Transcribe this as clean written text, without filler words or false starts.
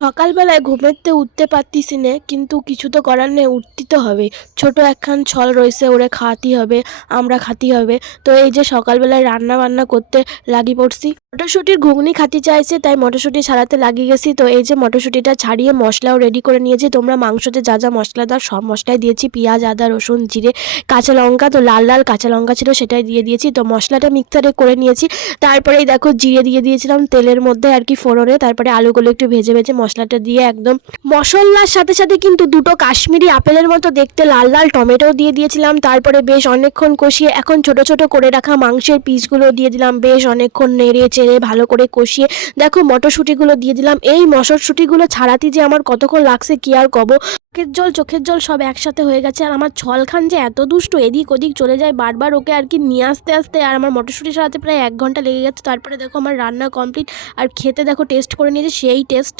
সকালবেলায় ঘুমেতে উঠতে পারতিস নে, কিন্তু কিছু তো করার নেই, উঠতে তো হবে। ছোট একখান ছল রয়েছে, ওরে খাওয়াতে হবে, আমরা খাতি হবে। তো এই যে সকালবেলায় রান্না বান্না করতে লাগি পড়ছি। মটরশুঁটির ঘুগনি খাতি চাইছে, তাই মটরশুঁটি ছাড়াতে লাগিয়ে গেছি। তো এই যে মটরশুঁটিটা ছাড়িয়ে মশলাও রেডি করে নিয়েছি। তোমরা মাংসতে যা যা মশলা দাও সব মশলাই দিয়েছি, পেঁয়াজ, আদা, রসুন, জিরে, কাঁচা লঙ্কা। তো লাল লাল কাঁচা লঙ্কা ছিল, সেটাই দিয়ে দিয়েছি। তো মশলাটা মিক্সারে করে নিয়েছি। তারপরেই দেখো জিরে দিয়ে দিয়েছিলাম তেলের মধ্যে আর কি, ফোড়নে। তারপরে আলুগুলো একটু ভেজে ভেজে মশলাটা দিয়ে একদম মশলার সাথে সাথে কিন্তু দুটো কাশ্মীরি আপেলের মতো দেখতে লাল লাল টমেটো দিয়ে দিয়েছিলাম। তারপরে বেশ অনেকক্ষণ কষিয়ে এখন ছোট ছোট করে রাখা মাংসের পিসগুলো দিয়ে দিলাম। বেশ অনেকক্ষণ নেড়ে চেড়ে ভালো করে কষিয়ে দেখো মটরশুঁটিগুলো দিয়ে দিলাম। এই মটরশুঁটিগুলো ছাড়াতে যে আমার কতক্ষণ লাগছে কি আর কব। চোখের জল সব একসাথে হয়ে গেছে। আর আমার ছলখান যে এত দুষ্ট, এদিক ওদিক চলে যায় বারবার, ওকে আর কি নিয়ে আসতে আসতে আর আমার মটরশুঁটি ছাড়াতে প্রায় 1 ঘন্টা লেগে গেছে। তারপরে দেখো আমার রান্না কমপ্লিট, আর খেতে দেখো টেস্ট করে নিয়েছি, সেই টেস্ট।